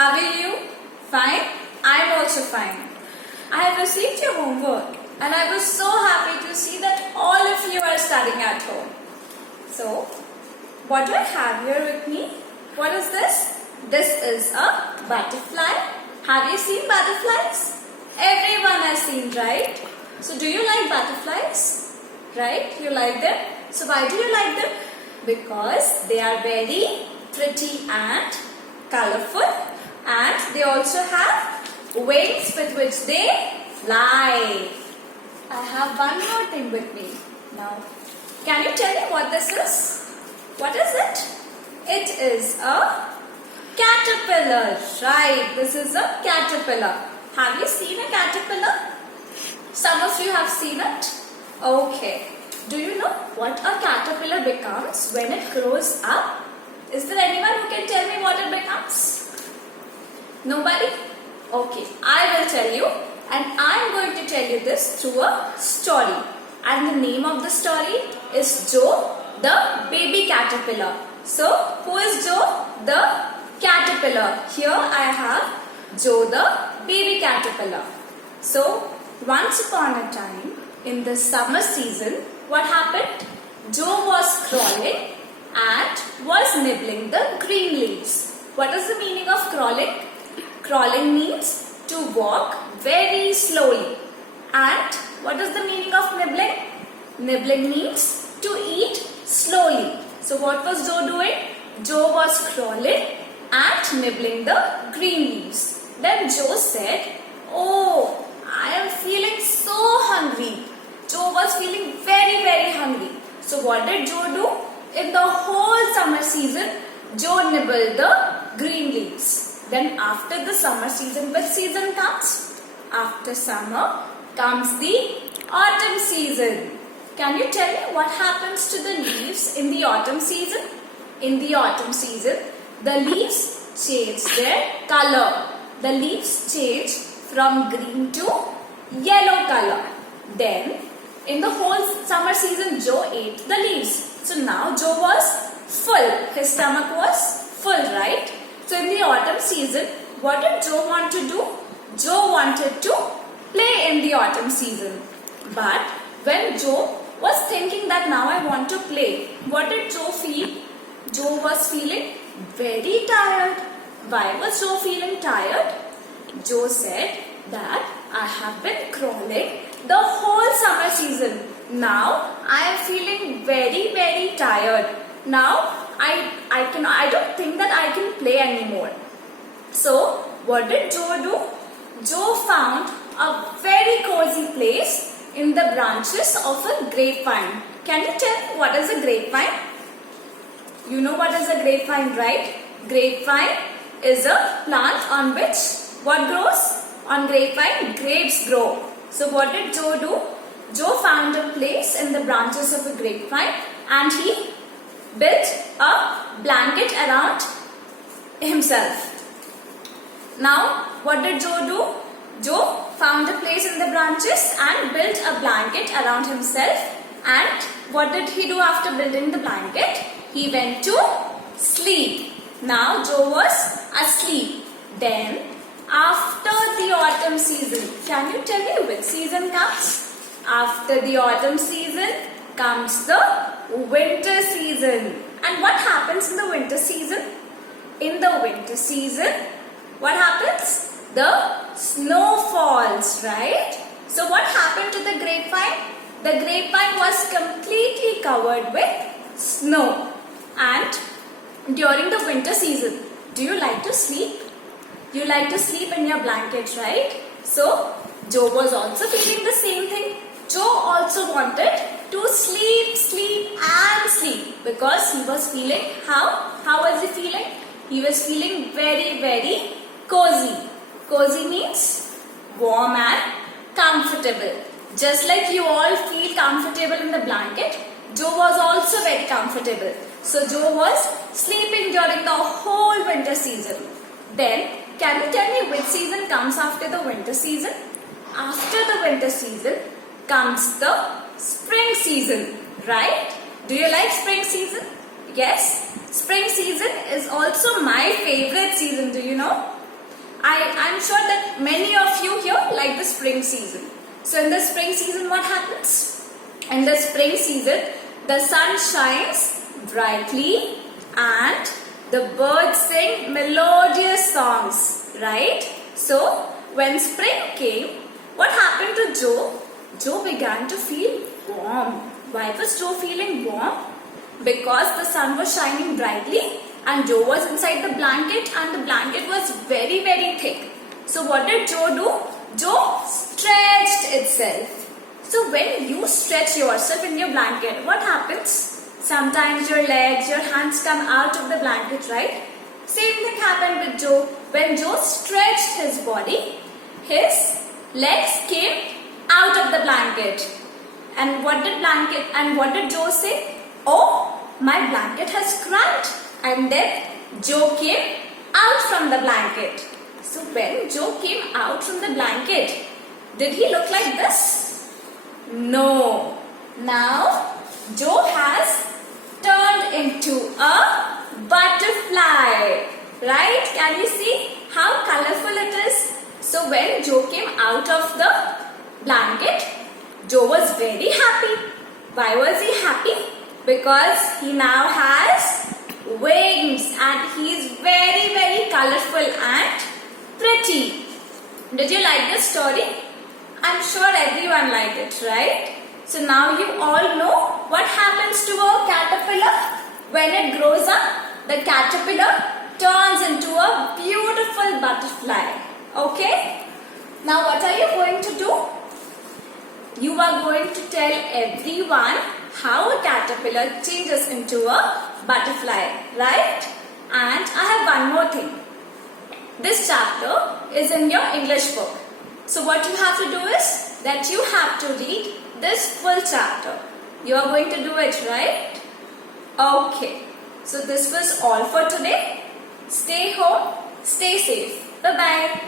How are you? Fine? I'm also fine. I have received your homework and I was so happy to see that all of you are studying at home. So, what do I have here with me? What is this? This is a butterfly. Have you seen butterflies? Everyone has seen, right? So, do you like butterflies? Right? You like them? So, why do you like them? Because they are very pretty and colorful, and they also have wings with which they fly. I have one more thing with me. Now, can you tell me what this is? What is it? It is a caterpillar. Right, this is a caterpillar. Have you seen a caterpillar? Some of you have seen it? Okay. Do you know what a caterpillar becomes when it grows up? Is there anyone who can tell me what it becomes? Nobody? Okay, I will tell you, and I am going to tell you this through a story. And the name of the story is Joe the baby caterpillar. So, who is Joe the caterpillar? Here I have Joe the baby caterpillar. So, once upon a time in the summer season, what happened? Joe was crawling and was nibbling the green leaves. What is the meaning of crawling? Crawling means to walk very slowly. And what is the meaning of nibbling? Nibbling means to eat slowly. So what was Joe doing? Joe was crawling and nibbling the green leaves. Then Joe said, "Oh, I am feeling so hungry." Joe was feeling very hungry. So what did Joe do? In the whole summer season, Joe nibbled the green leaves. Then after the summer season, which season comes? After summer comes the autumn season. Can you tell me what happens to the leaves in the autumn season? In the autumn season, the leaves change their color. The leaves change from green to yellow color. Then in the whole summer season, Joe ate the leaves. So now Joe was full. His stomach was full, right? So in the autumn season, what did Joe want to do? Joe wanted to play in the autumn season. But when Joe was thinking that now I want to play, what did Joe feel? Joe was feeling very tired. Why was Joe feeling tired? Joe said that I have been crawling the whole summer season. Now I am feeling very tired. Now I don't think that I can play anymore. So what did Joe do? Joe found a very cozy place in the branches of a grapevine. Can you tell me what is a grapevine? You know what is a grapevine, right? Grapevine is a plant on which what grows? On grapevine, grapes grow. So what did Joe do? Joe found a place in the branches of a grapevine and he built a blanket around himself. Now, what did Joe do? Joe found a place in the branches and built a blanket around himself. And what did he do after building the blanket? He went to sleep. Now, Joe was asleep. Then, after the autumn season, can you tell me which season comes? After the autumn season comes the winter season. And what happens in the winter season? In the winter season, what happens? The snow falls, right? So what happened to the grapevine? The grapevine was completely covered with snow. And during the winter season, do you like to sleep? You like to sleep in your blankets, right? So, Joe was also feeling the same thing. Joe also wanted to sleep because he was feeling, how was he feeling? He was feeling very cozy. Cozy means warm and comfortable. Just like you all feel comfortable in the blanket, Joe was also very comfortable. So, Joe was sleeping during the whole winter season. Then, can you tell me which season comes after the winter season? After the winter season comes the spring season, right? Do you like spring season? Yes, spring season is also my favorite season, do you know? I'm sure that many of you here like the spring season. So in the spring season, what happens? In the spring season, the sun shines brightly and the birds sing melodious songs, right? So when spring came, what happened to Joe? Joe began to feel warm. Why was Joe feeling warm? Because the sun was shining brightly and Joe was inside the blanket and the blanket was very, very thick. So what did Joe do? Joe stretched itself. So when you stretch yourself in your blanket, what happens? Sometimes your legs, your hands come out of the blanket, right? Same thing happened with Joe. When Joe stretched his body, his legs came out of the blanket. And what did Joe say? Oh, my blanket has cracked. And then Joe came out from the blanket. So when Joe came out from the blanket, did he look like this? No. Now Joe has turned into a butterfly. Right? Can you see how colorful it is? So when Joe came out of the blanket, Joe was very happy. Why was he happy? Because he now has wings and he is very, very colorful and pretty. Did you like this story? I'm sure everyone liked it, right? So now you all know what happens to a caterpillar. When it grows up, the caterpillar turns into a beautiful butterfly. Okay? Now what are you going to do? You are going to tell everyone how a caterpillar changes into a butterfly, right? And I have one more thing. This chapter is in your English book. So what you have to do is that you have to read this full chapter. You are going to do it, right? Okay. So this was all for today. Stay home, stay safe. Bye-bye.